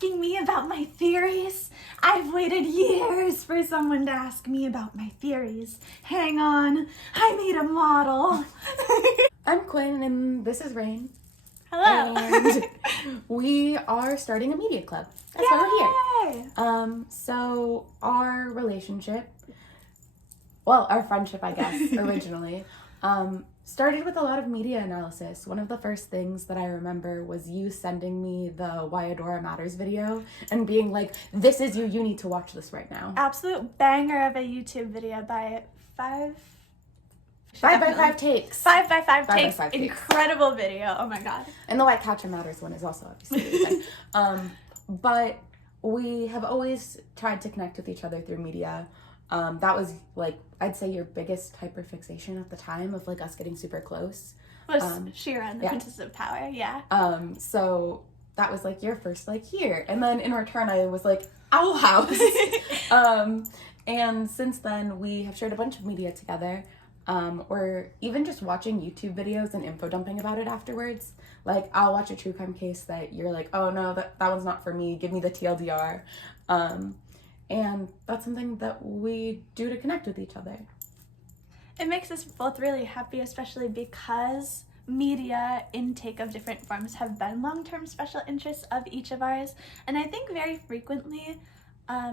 asking me about my theories? I've waited years for someone to ask me about my theories. Hang on, I made a model. I'm Quinn, and this is Rain. Hello. And we are starting a media club. That's why we're here. So our relationship, well, our friendship, I guess, originally, started with a lot of media analysis. One of the first things that I remember was you sending me the Why Adora Matters video and being like, this is you need to watch this right now. Absolute banger of a YouTube video by 5 by 5 takes. 5 by 5 5 by takes. 5 takes. Incredible video. Oh my god. And the Why Catcher Matters one is also obviously really good. But we have always tried to connect with each other through media. That was, like, I'd say your biggest hyperfixation at the time of, like, us getting super close. Was She-Ra and the Princess of Power, yeah. So that was, like, your first, like, here. And then in return, I was like, Owl House! And since then, we have shared a bunch of media together. Or even just watching YouTube videos and info dumping about it afterwards. Like, I'll watch a true crime case that you're like, oh no, that one's not for me, give me the TLDR. And that's something that we do to connect with each other. It makes us both really happy, especially because media intake of different forms have been long-term special interests of each of ours. And I think very frequently,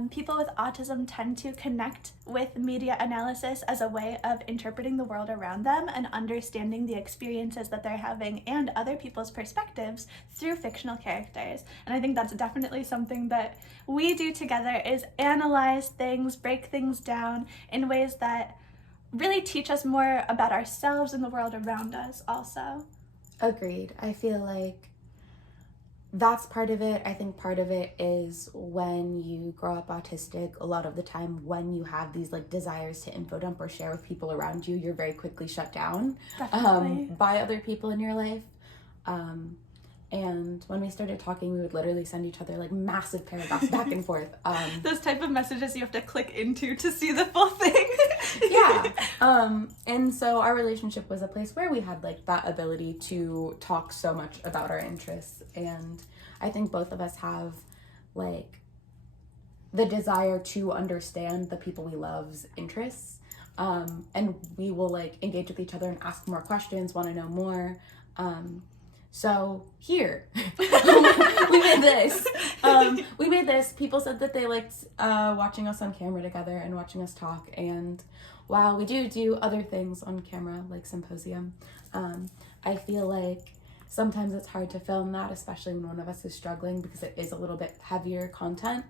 people with autism tend to connect with media analysis as a way of interpreting the world around them and understanding the experiences that they're having and other people's perspectives through fictional characters. And I think that's definitely something that we do together, is analyze things, break things down in ways that really teach us more about ourselves and the world around us also. Agreed. I feel like that's part of it. I think part of it is when you grow up autistic, a lot of the time when you have these, like, desires to info dump or share with people around you, you're very quickly shut down by other people in your life. And when we started talking, we would literally send each other, like, massive paragraphs back and forth. Those type of messages you have to click into to see the full thing. Yeah. And so our relationship was a place where we had, like, that ability to talk so much about our interests. And I think both of us have, like, the desire to understand the people we love's interests. And we will, like, engage with each other and ask more questions, want to know more. So here, we made this. People said that they liked watching us on camera together and watching us talk. And while we do other things on camera, like Symposium, I feel like sometimes it's hard to film that, especially when one of us is struggling, because it is a little bit heavier content.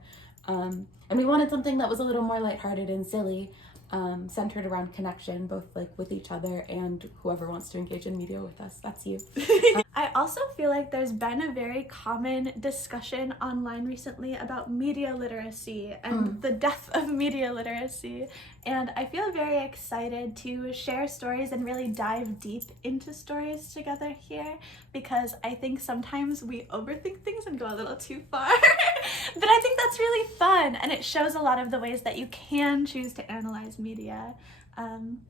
And we wanted something that was a little more lighthearted and silly, centered around connection, both, like, with each other and whoever wants to engage in media with us. That's you. I also feel like there's been a very common discussion online recently about media literacy and the death of media literacy. And I feel very excited to share stories and really dive deep into stories together here, because I think sometimes we overthink things and go a little too far. But I think that's really fun, and it shows a lot of the ways that you can choose to analyze media,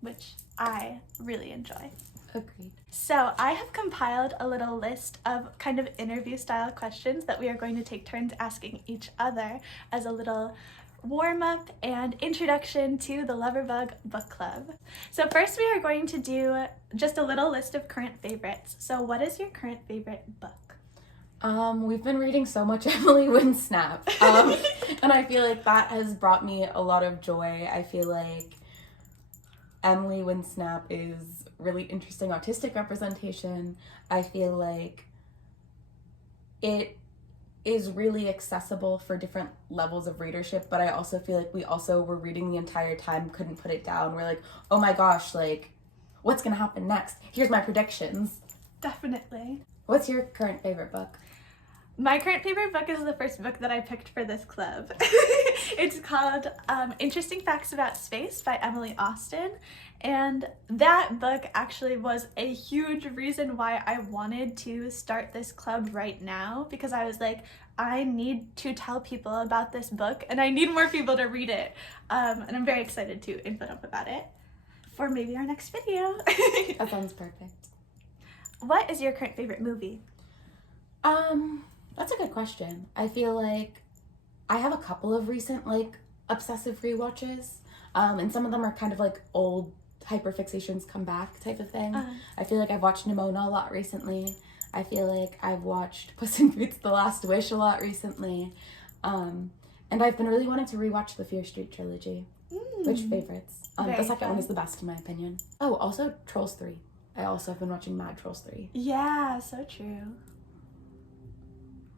which I really enjoy. Agreed. So I have compiled a little list of kind of interview style questions that we are going to take turns asking each other as a little warm-up and introduction to the Loverbug Book Club. So first we are going to do just a little list of current favorites. So what is your current favorite book? We've been reading so much Emily Wynne Snap, and I feel like that has brought me a lot of joy. I feel like Emily Wynne Snap is really interesting autistic representation. I feel like it is really accessible for different levels of readership, but I also feel like we also were reading the entire time, couldn't put it down. We're like, oh my gosh, like, what's gonna happen next? Here's my predictions. Definitely. What's your current favorite book? My current favorite book is the first book that I picked for this club. It's called Interesting Facts About Space by Emily Austin. And that book actually was a huge reason why I wanted to start this club right now, because I was like, I need to tell people about this book and I need more people to read it. And I'm very excited to info dump about it for maybe our next video. That sounds perfect. What is your current favorite movie? That's a good question. I feel like I have a couple of recent, like, obsessive rewatches. And some of them are kind of like old hyperfixations come back type of thing. I feel like I've watched Nimona a lot recently. I feel like I've watched Puss in Boots: The Last Wish a lot recently. And I've been really wanting to rewatch the Fear Street trilogy. Which favorites? The second one is the best in my opinion. Oh, also Trolls 3. I also have been watching Mad Trolls 3. Yeah, so true.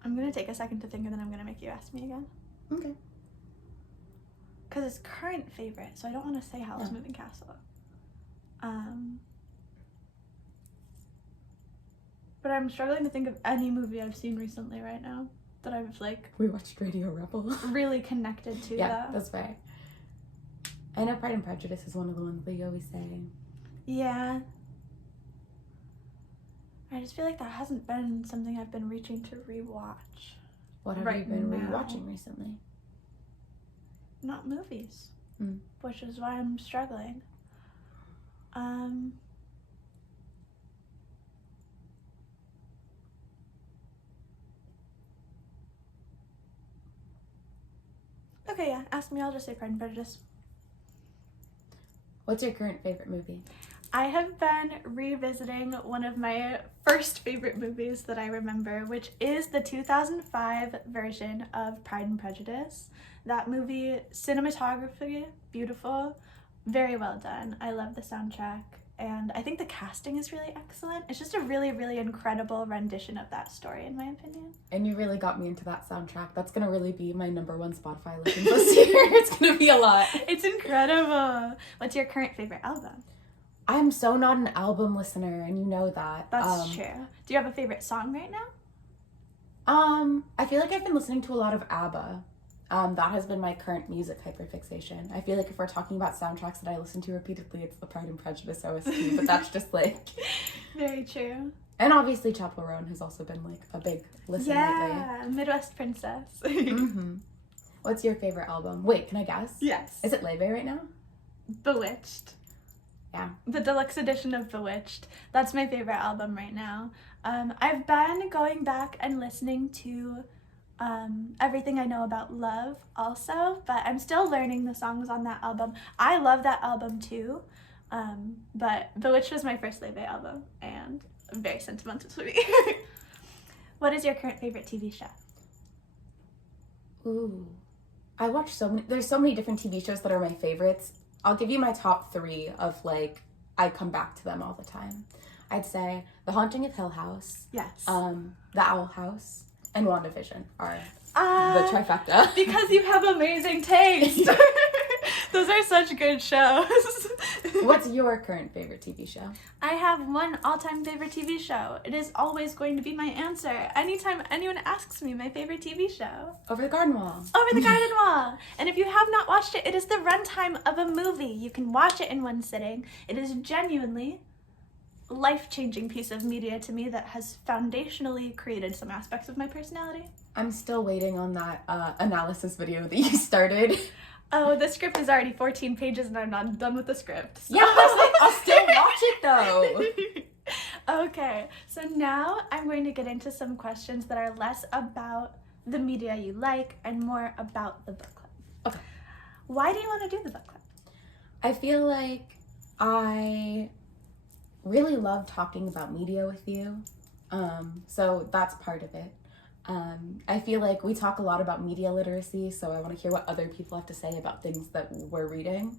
I'm gonna take a second to think and then I'm gonna make you ask me again. Okay. Because it's current favorite, so I don't want to say Howl's Moving Castle. But I'm struggling to think of any movie I've seen recently right now that I've, like... We watched Radio Rebel. really connected to, Yeah, that's fair. I know Pride and Prejudice is one of the ones that you always say. Yeah. I just feel like that hasn't been something I've been reaching to rewatch. What have you been rewatching recently? Not movies, which is why I'm struggling. Okay, yeah, ask me, I'll just say Pride and Prejudice. What's your current favorite movie? I have been revisiting one of my first favorite movies that I remember, which is the 2005 version of Pride and Prejudice. That movie, cinematography, beautiful, very well done. I love the soundtrack, and I think the casting is really excellent. It's just a really, really incredible rendition of that story, in my opinion. And you really got me into that soundtrack. That's gonna really be my #1 Spotify listen this year. It's gonna be a lot. It's incredible. What's your current favorite album? I'm so not an album listener, and you know that. That's true. Do you have a favorite song right now? I feel like I've been listening to a lot of ABBA. That has been my current music hyperfixation. I feel like if we're talking about soundtracks that I listen to repeatedly, it's the Pride and Prejudice OST, but that's just like... Very true. And obviously Chappell Roan has also been like a big listen lately. Yeah, Midwest Princess. What's your favorite album? Wait, can I guess? Yes. Is it Leve right now? Bewitched. Yeah. The deluxe edition of Bewitched. That's my favorite album right now. I've been going back and listening to Everything I Know About Love also, but I'm still learning the songs on that album. I love that album too, but Bewitched was my first Leve album, and very sentimental to me. What is your current favorite TV show? Ooh. I watch so many, there's so many different TV shows that are my favorites. I'll give you my top 3 of like, I come back to them all the time. I'd say The Haunting of Hill House. Yes. The Owl House. And WandaVision are the trifecta. Because you have amazing taste. Those are such good shows. What's your current favorite TV show? I have one all-time favorite TV show. It is always going to be my answer. Anytime anyone asks me my favorite TV show. Over the Garden Wall. Over the Garden Wall. And if you have not watched it, it is the runtime of a movie. You can watch it in one sitting. It is genuinely life-changing piece of media to me that has foundationally created some aspects of my personality. I'm still waiting on that analysis video that you started. Oh, the script is already 14 pages and I'm not done with the script. So. Yeah, I'll still watch it though. Okay, so now I'm going to get into some questions that are less about the media you like and more about the book club. Okay. Why do you want to do the book club? I feel like I really love talking about media with you. So that's part of it. I feel like we talk a lot about media literacy, so I want to hear what other people have to say about things that we're reading.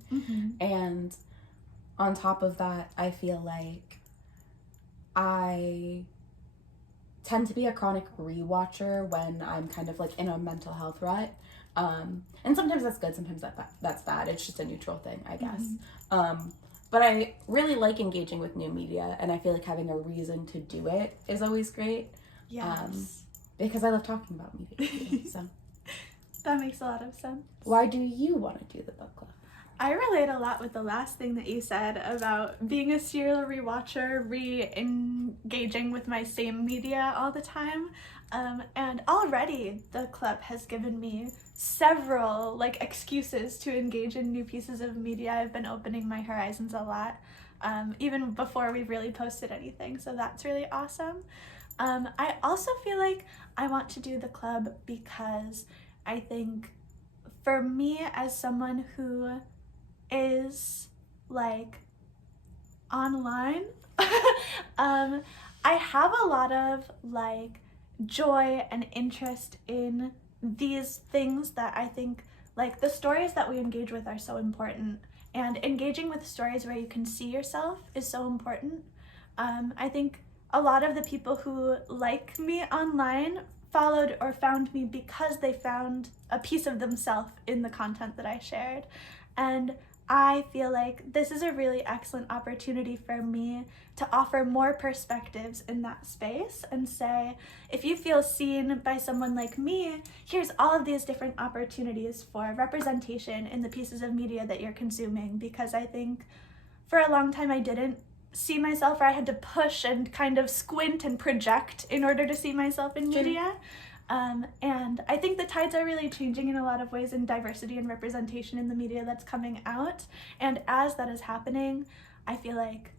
And on top of that, I feel like I tend to be a chronic rewatcher when I'm kind of like in a mental health rut. And sometimes that's good, sometimes that's bad. It's just a neutral thing, I guess. But I really like engaging with new media, and I feel like having a reason to do it is always great. Yes. Because I love talking about media. So that makes a lot of sense. Why do you want to do the book club? I relate a lot with the last thing that you said about being a serial rewatcher, re-engaging with my same media all the time. And already the club has given me several excuses to engage in new pieces of media. I've been opening my horizons a lot, even before we've really posted anything. So that's really awesome. I also feel like I want to do the club because I think for me as someone who is like online, I have a lot of like joy and interest in these things that I think like the stories that we engage with are so important, and engaging with stories where you can see yourself is so important. I think a lot of the people who like me online followed or found me because they found a piece of themselves in the content that I shared. And I feel like this is a really excellent opportunity for me to offer more perspectives in that space and say, if you feel seen by someone like me, here's all of these different opportunities for representation in the pieces of media that you're consuming. Because I think for a long time I didn't see myself, or I had to push and kind of squint and project in order to see myself in media. And I think the tides are really changing in a lot of ways in diversity and representation in the media that's coming out. And as that is happening, I feel like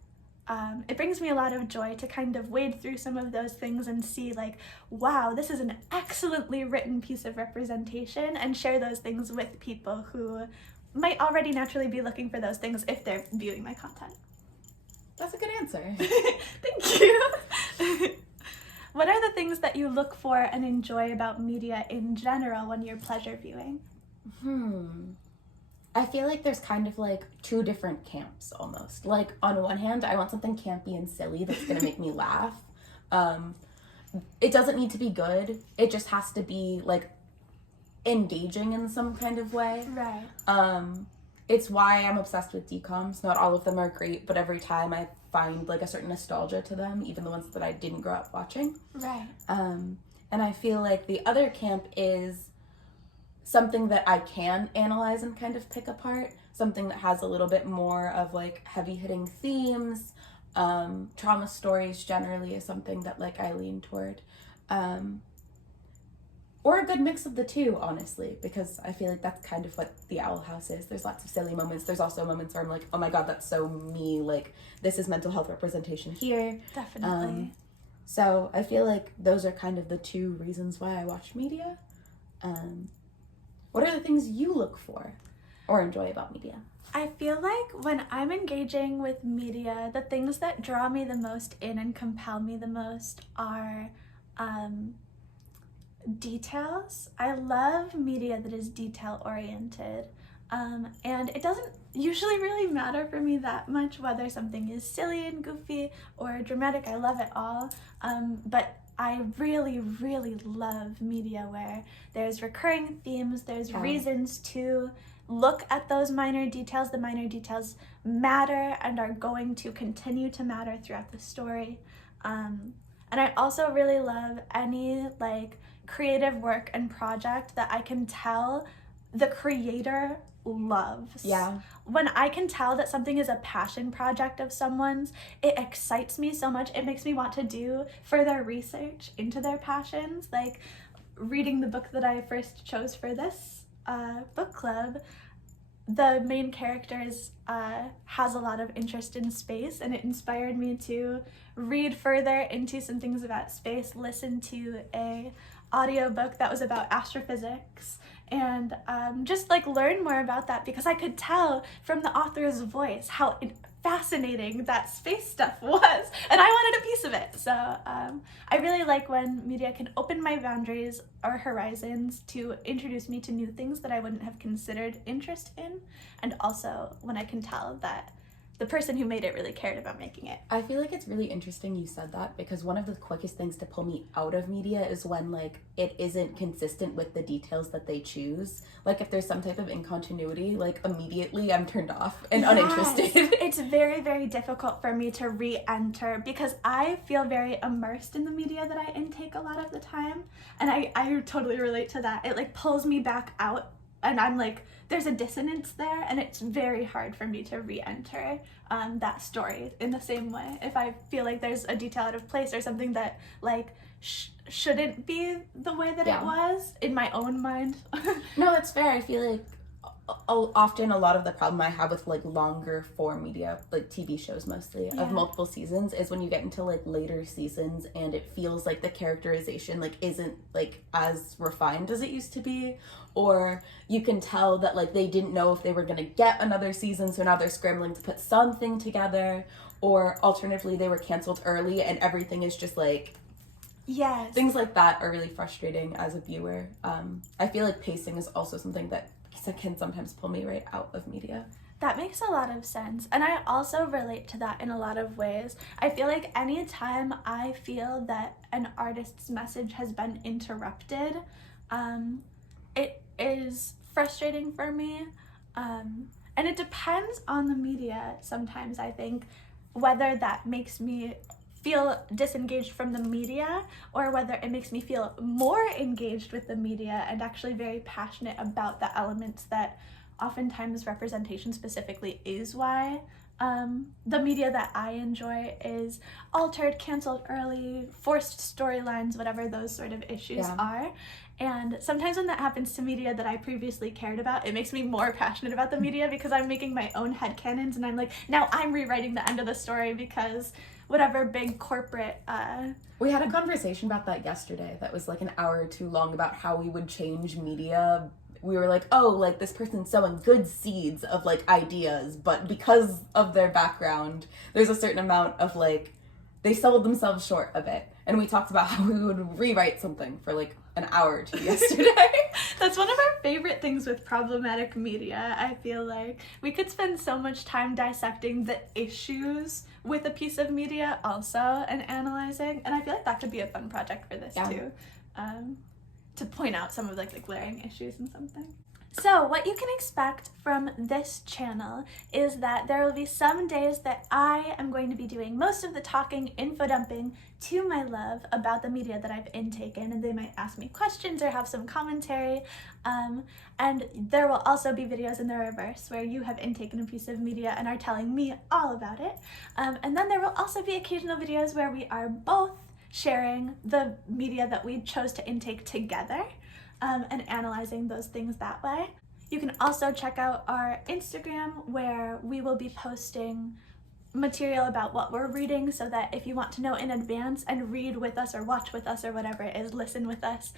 it brings me a lot of joy to kind of wade through some of those things and see like, wow, this is an excellently written piece of representation, and share those things with people who might already naturally be looking for those things if they're viewing my content. That's a good answer. Thank you. What are the things that you look for and enjoy about media in general when you're pleasure viewing? I feel like there's kind of like two different camps almost. Like on one hand, I want something campy and silly that's gonna make me laugh. It doesn't need to be good. It just has to be like engaging in some kind of way. Right. It's why I'm obsessed with DCOMs. Not all of them are great, but every time I find like a certain nostalgia to them, even the ones that I didn't grow up watching. Right. And I feel like the other camp is something that I can analyze and kind of pick apart, something that has a little bit more of like heavy hitting themes. Trauma stories generally is something that like I lean toward. Or a good mix of the two, honestly, because I feel like that's kind of what the Owl House is. There's lots of silly moments. There's also moments where I'm like, oh my god, that's so me. Like, this is mental health representation here. Definitely. So I feel like those are kind of the two reasons why I watch media. What are the things you look for or enjoy about media? I feel like when I'm engaging with media, the things that draw me the most in and compel me the most are details. I love media that is detail oriented. And it doesn't usually really matter for me that much whether something is silly and goofy or dramatic. I love it all. But I really, really love media where there's recurring themes, there's reasons to look at those minor details. The minor details matter and are going to continue to matter throughout the story. And I also really love any like creative work and project that I can tell the creator loves. Yeah. When I can tell that something is a passion project of someone's, it excites me so much. It makes me want to do further research into their passions. Like reading the book that I first chose for this book club, the main character has a lot of interest in space, and it inspired me to read further into some things about space, listen to a audiobook that was about astrophysics, and just like learn more about that, because I could tell from the author's voice how fascinating that space stuff was, and I wanted a piece of it. So I really like when media can open my boundaries or horizons to introduce me to new things that I wouldn't have considered interest in, and also when I can tell that the person who made it really cared about making it. I feel like it's really interesting you said that, because one of the quickest things to pull me out of media is when like it isn't consistent with the details that they choose. Like if there's some type of incontinuity, like immediately I'm turned off and uninterested. It's very, very difficult for me to re-enter because I feel very immersed in the media that I intake a lot of the time, and I totally relate to that. It like pulls me back out, and I'm like, there's a dissonance there, and it's very hard for me to re-enter that story in the same way. If I feel like there's a detail out of place or something that like shouldn't be the way that it was in my own mind. No, that's fair. I feel like often a lot of the problem I have with like longer form media, like TV shows mostly, of multiple seasons, is when you get into like later seasons and it feels like the characterization like isn't like as refined as it used to be, or you can tell that like they didn't know if they were gonna get another season, so now they're scrambling to put something together, or alternatively they were canceled early and everything is just like, yes, things like that are really frustrating as a viewer. I feel like pacing is also something that can sometimes pull me right out of media. That makes a lot of sense. And I also relate to that in a lot of ways. I feel like anytime I feel that an artist's message has been interrupted, it is frustrating for me. And it depends on the media sometimes, I think, whether that makes me feel disengaged from the media or whether it makes me feel more engaged with the media and actually very passionate about the elements that oftentimes representation specifically is why the media that I enjoy is altered, canceled early, forced storylines, whatever those sort of issues are. And sometimes when that happens to media that I previously cared about, it makes me more passionate about the media because I'm making my own headcanons and I'm like, now I'm rewriting the end of the story because whatever big corporate... We had a conversation about that yesterday that was like an hour or two long about how we would change media. We were like, oh, like this person's sowing good seeds of like ideas, but because of their background, there's a certain amount of like, they sold themselves short a bit. And we talked about how we would rewrite something for like an hour or two yesterday. That's one of our favorite things with problematic media. I feel like we could spend so much time dissecting the issues with a piece of media also and analyzing. And I feel like that could be a fun project for this too. To point out some of like the glaring issues and something. So what you can expect from this channel is that there will be some days that I am going to be doing most of the talking, info dumping to my love about the media that I've intaken, and they might ask me questions or have some commentary. And there will also be videos in the reverse where you have intaken a piece of media and are telling me all about it. And then there will also be occasional videos where we are both sharing the media that we chose to intake together. And analyzing those things that way. You can also check out our Instagram where we will be posting material about what we're reading so that if you want to know in advance and read with us or watch with us or whatever it is, listen with us,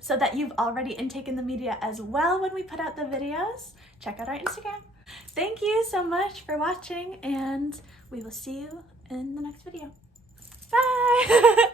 so that you've already intaken the media as well when we put out the videos, check out our Instagram. Thank you so much for watching and we will see you in the next video. Bye!